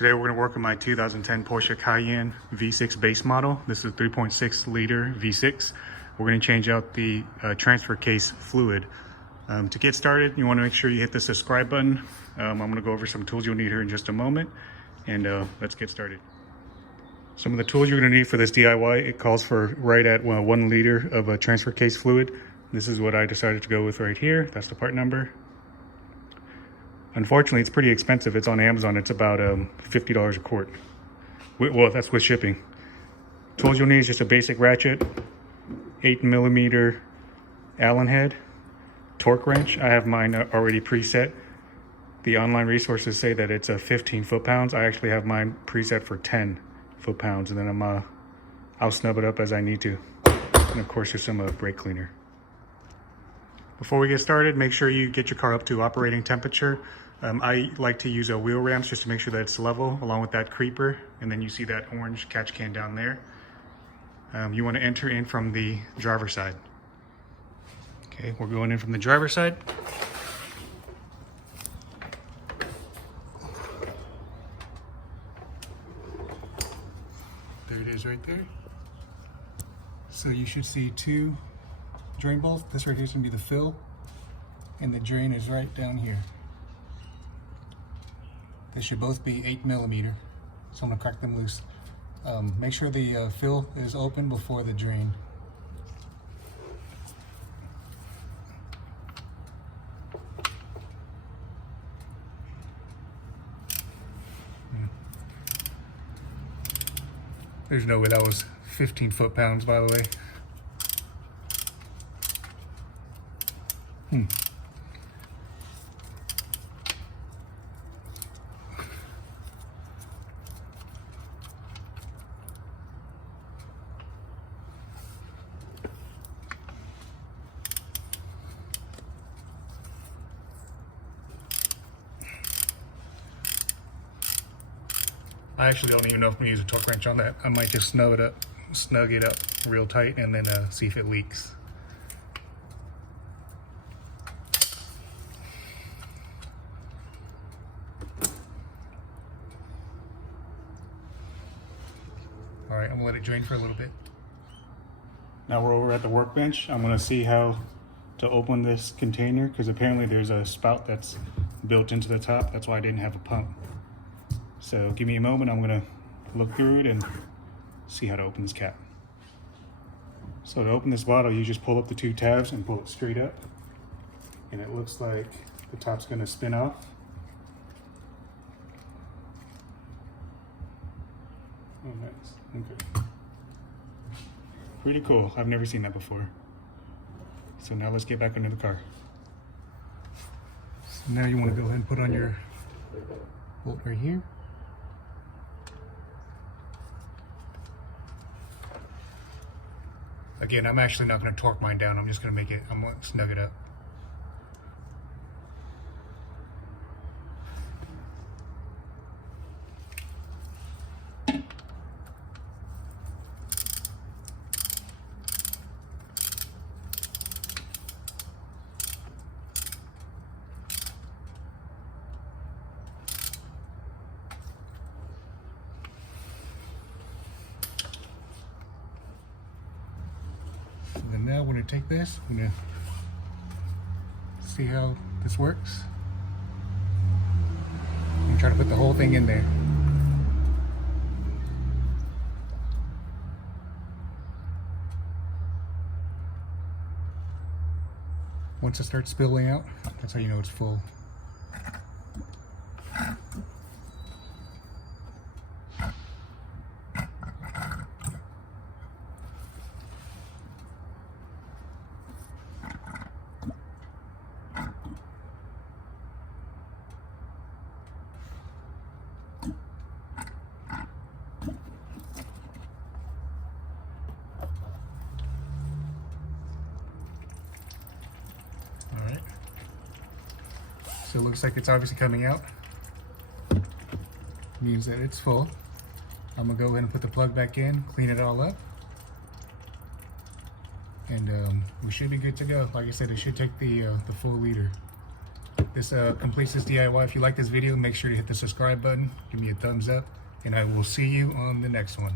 Today we're going to work on my 2010 Porsche Cayenne V6 base model. This is a 3.6 liter V6. We're going to change out the transfer case fluid. To get started, you want to make sure you hit the subscribe button. I'm going to go over some tools you'll need here in just a moment, and let's get started. Some of the tools you're going to need for this DIY, it calls for right at 1 liter of transfer case fluid. This is what I decided to go with right here. That's the part number. Unfortunately, it's pretty expensive. It's on Amazon. It's about $50 a quart. Well, that's with shipping. Tools you'll need is just a basic ratchet, 8mm Allen head, torque wrench. I have mine already preset. The online resources say that it's 15 foot-pounds. I actually have mine preset for 10 foot-pounds, and then I'll snub it up as I need to. And of course, there's some brake cleaner. Before we get started, make sure you get your car up to operating temperature. I like to use wheel ramps just to make sure that it's level, along with that creeper. And then you see that orange catch can down there. You want to enter in from the driver's side. Okay, we're going in from the driver's side. There it is right there. So you should see 2 drain bolts. This right here is going to be the fill, and the drain is right down here. They should both be 8mm, so I'm going to crack them loose. Make sure the fill is open before the drain. There's no way that was 15 foot-pounds, by the way. I actually don't even know if I'm gonna use a torque wrench on that. I might just snug it up real tight, and then see if it leaks. All right, I'm gonna let it drain for a little bit. Now we're over at the workbench. I'm gonna see how to open this container, because apparently there's a spout that's built into the top. That's why I didn't have a pump. So give me a moment, I'm gonna look through it and see how to open this cap. So to open this bottle, you just pull up the 2 tabs and pull it straight up. And it looks like the top's gonna spin off. Oh, nice, okay. Pretty cool, I've never seen that before. So now let's get back into the car. So now you wanna go ahead and put on your bolt right here. Again, I'm actually not going to torque mine down. I'm just going to I'm going to snug it up. And then now we're going to take this, I'm going to see how this works. I'm going to try to put the whole thing in there. Once it starts spilling out, that's how you know it's full. So it looks like it's obviously coming out. Means that it's full. I'm gonna go ahead and put the plug back in, clean it all up, and we should be good to go. Like I said, it should take the full liter. this completes this DIY. If you like this video, make sure to hit the subscribe button, give me a thumbs up, and I will see you on the next one.